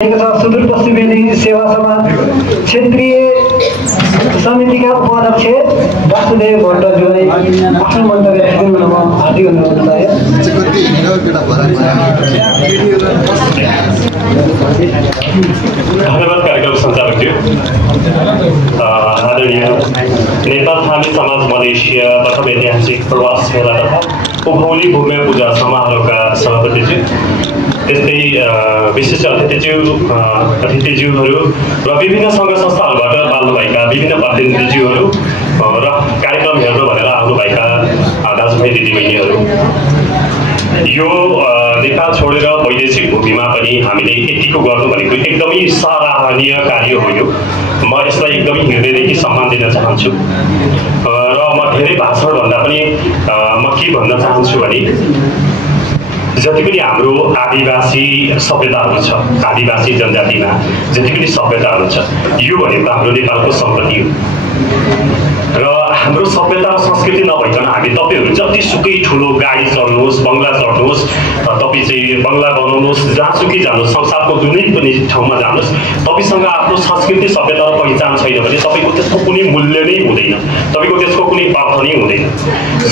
सुदूरपश्चिमेली सेवा समाज क्षेत्रीय समितिका उपाध्यक्ष वासुदेव भट्टज्यूलाई आफ्नो मन्तव्य राख्नुमा हार्दिक अनुरोध धन्यवाद कार्यक्रम सञ्चालकज्यू। आदरणीय नेपाल थामी समाज मलेसिया प्रथम ऐतिहासिक प्रवास मेला तथा उभौली भूमि पूजा समारोहका सभापतिज्यू, त्यस्तै विशिष्ट अतिथिज्यूहरू र विभिन्न सङ्घ संस्थाहरूबाट पाल्नुभएका विभिन्न प्रतिनिधिज्यूहरू र कार्यक्रम हेर्नु भनेर आउनुभएका दाजुभाइ दिदीबहिनीहरू, यो नेपाल छोडेर वैदेशिक भूमिमा पनि हामीले यतिको गर्नु भनेको एकदमै सराहनीय कार्य हो। यो म यसलाई एकदमै हृदयदेखि सम्मान दिन चाहन्छु र म धेरै भाषण भन्दा पनि म के भन्न चाहन्छु भने जति पनि हाम्रो आदिवासी सभ्यताहरू छ, आदिवासी जनजातिमा जति पनि सभ्यताहरू छ, यो भनेको हाम्रो नेपालको सम्पत्ति हो र हाम्रो सभ्यता र संस्कृति नभइकन हामी तपाईहरु जतिसुकै ठुलो गाडी चढ्नुहोस्, बङ्गला चढ्नुहोस्, तपाई चाहिँ बङ्गला बनाउनुहोस्, जहाँसुकै जानुहोस्, संसारको जुनै पनि ठाउँमा जानुहोस्, तपाईसँग आफ्नो संस्कृति सभ्यता र पहिचान छैन भने तपाईको त्यसको कुनै मूल्य नै हुँदैन, तपाईको त्यसको कुनै अर्थ नै हुँदैन।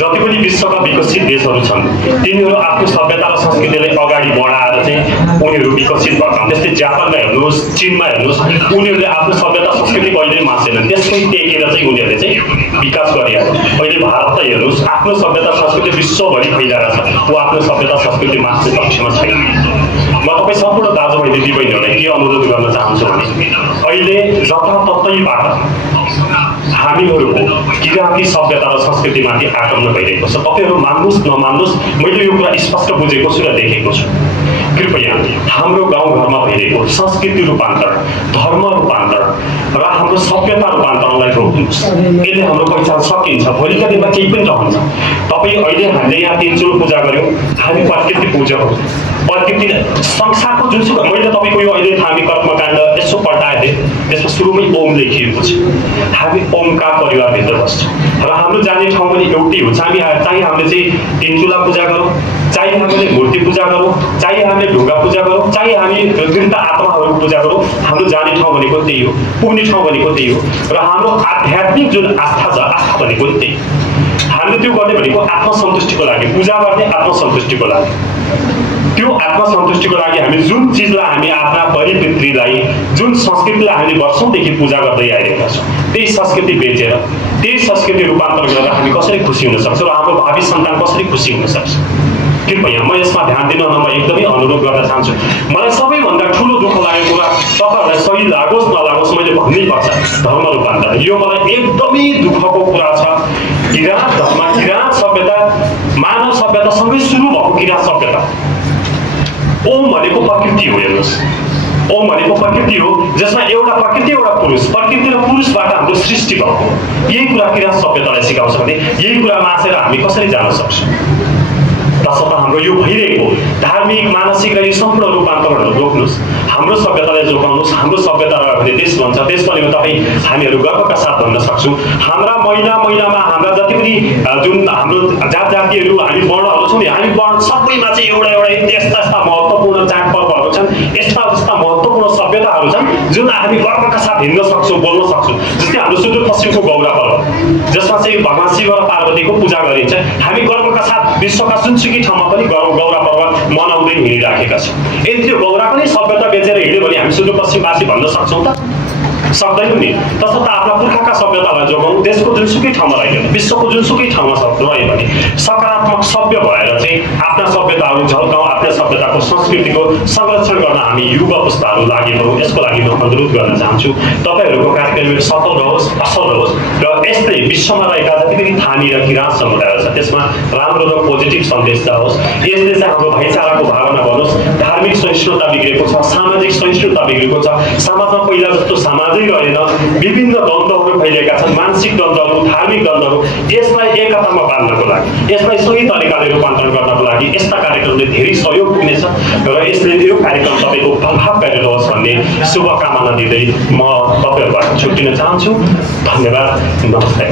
जति पनि विश्वका विकसित देशहरू छन् तिनीहरू आफ्नो सभ्यता र संस्कृतिलाई अगाडि बढाएर चाहिँ उनीहरू विकसित भएका। त्यस्तै जापानमा हेर्नुहोस्, चीनमा हेर्नुहोस्, उनीहरूले आफ्नो सभ्यता संस्कृति कहिल्यै मासेनन्, त्यसकै टेकेर चाहिँ उनीहरूले चाहिँ विकास गरिरहेको। अहिले भारत त हेर्नुहोस्, आफ्नो सभ्यता संस्कृति विश्वभरि फैलिरहेको छ, ऊ आफ्नो सभ्यता संस्कृति मास्ने सक्षम छैन। म तपाईँ सम्पूर्ण दाजुभाइ दिदीबहिनीहरूलाई के अनुरोध गर्न चाहन्छु भने अहिले जताततैबाट हामीहरूको किराँती सभ्यता र संस्कृतिमाथि आक्रमण भइरहेको छ। तपाईहरु मान्नुहोस् नमान्नुहोस्, मैले यो कुरा स्पष्ट बुझेको छु र देखेको छु। कृपया हाम्रो गाउँघरमा भइरहेको संस्कृति रूपान्तरण, धर्म रूपान्तरण र हाम्रो सभ्यता रूपान्तरणलाई रोक्नुहोस्। यसले हाम्रो पहिचान सकिन्छ, भोलिका दिनमा केही पनि रहन्छ। तपाईँ अहिले हामीले यहाँ तिनचुल पूजा गर्यौँ, हामी प्रकृति पूजक हौँ। प्रकृति संसारको जुनसुकै, मैले तपाईँको यो अहिले थामी कर्मकाण्ड यसो पल्टाए थिएँ, त्यसमा सुरुमै ओम लेखिएको छ। हामी ओमका परिवारभित्र बस्छौँ र हाम्रो जाने ठाउँ पनि एउटै हो। चाहे हामीले चाहिँ तिनचुला पूजा गरौँ, चाहे हामीले मूर्ति पूजा गरौँ, चाहे हामीले ढुङ्गा पूजा गरौँ, चाहे हामी मृत आत्माहरूको पूजा गरौँ, हाम्रो जाने ठाउँ भनेको त्यही हो, पुग्ने ठाउँ भनेको त्यही हो। र हाम्रो आध्यात्मिक जुन आस्था छ, आस्था भनेको त्यही। हामीले त्यो गर्ने भनेको आत्मसन्तुष्टिको लागि, पूजा गर्ने आत्मसन्तुष्टिको लागि। त्यो आत्मसन्तुष्टिको लागि हामी जुन चिजलाई हामी आफ्ना परिपितृलाई, जुन संस्कृतिलाई हामीले वर्षौंदेखि पूजा गर्दै आइरहेका छौँ, त्यही संस्कृति बेचेर, त्यही संस्कृति रूपान्तरण गरेर हामी कसरी खुसी हुन सक्छौँ र हाम्रो भावी सन्तान कसरी खुसी हुन सक्छ। कृपया म यसमा ध्यान दिन म एकदमै अनुरोध गर्न चाहन्छु। मलाई सबैभन्दा ठुलो दुःख लागेको कुरा तपाईहरुलाई सही लागोस् नलागोस् मैले भन्नै पर्छ, धर्म रूपान्तरण। यो मलाई एकदमै दुःखको कुरा छ। किराँत धर्म, किराँत सभ्यता, मानव सभ्यतासँगै सुरु भएको किराँत सभ्यता। ओम भनेको प्रकृति हो। हेर्नुहोस्, ओम भनेको प्रकृति हो, जसमा एउटा प्रकृति एउटा पुरुष, प्रकृति र पुरुषबाट हाम्रो सृष्टि भएको। यही कुरा किराँत सभ्यतालाई सिकाउँछ भने यही कुरा मासेर हामी कसरी जान सक्छौँ? तसर्थ हाम्रो यो भइरहेको धार्मिक, मानसिक र यो सम्पूर्ण रूपान्तरणहरू रोक्नुहोस्, हाम्रो सभ्यतालाई जोगाउनुहोस्। हाम्रो सभ्यता रह्यो भने देश भन्छ, देश बनेको तपाईँ हामीहरू गर्वका साथ भन्न सक्छौँ। हाम्रा महिनामा हाम्रा जति पनि जुन हाम्रो जात जातिहरू, हामी वर्णहरू छौँ नि, हामी वर्ण सबैमा चाहिँ एउटा यस्ता महत्त्वपूर्ण चाडपर्वहरू छन्, यस्ता महत्त्वपूर्ण सभ्यताहरू छन् जुन हामी गर्वका साथ हिँड्न सक्छौँ, बोल्न सक्छौँ। जस्तै हाम्रो सुदूरपश्चिमको गौरा पर्व, जसमा चाहिँ भगवान शिव र पार्वतीको पूजा गरिन्छ। हामी गर्वका साथ विश्वका जुनसुकै ठाउँमा पनि गौरा पर्व मनाउँदै हिँडिराखेका छौँ। यदि त्यो गौरा पनि सभ्यता बेचेर हिँड्यो भने हामी सुदूरपश्चिमवासी भन्न सक्छौँ त? सक्दैनौँ नि। तसर्थ आफ्ना पुर्खाका सभ्यतालाई जोगाउँ, देशको जुनसुकै ठाउँमा रह्यो, विश्वको जुनसुकै ठाउँमा रह्यो भने सकारात्मक सभ्य भएर चाहिँ आफ्ना सभ्यताहरू झल्काउँ, आफ्ना सभ्यताको संस्कृतिको संरक्षण गर्न हामी युवा पुस्ताहरू लागि परौँ। यसको लागि म अनुरोध गर्न चाहन्छु। तपाईँहरूको कार्यक्रम सफल रहोस्, असल रहोस् र यस्तै विश्वमा रहेका जति पनि थामी र किराँत समुदायहरू छ त्यसमा राम्रो र पोजिटिभ सन्देश जाओस्। यसले चाहिँ हाम्रो भाइचाराको भावना बनोस्। धार्मिक सहिष्णुता बिग्रेको छ, सामाजिक सहिष्णुता बिग्रेको छ, समाजमा पहिला जस्तो समाजै रहेन, विभिन्न द्वन्द्वहरू फैलिएका छन्, मानसिक द्वन्द्वहरू, धार्मिक द्वन्द्वहरू। यसलाई एकतामा बाँध्नको लागि, यसलाई सही तरिकाले रूपान्तरण गर्नको लागि यस्ता कार्यक्रमले धेरै सहयोग पुग्नेछ र यसले यो कार्यक्रम तपाईँको प्रभावकारी रहोस् भन्ने शुभकामना दिँदै म तपाईँहरूबाट छुट्टिन चाहन्छु। धन्यवाद, नमस्ते।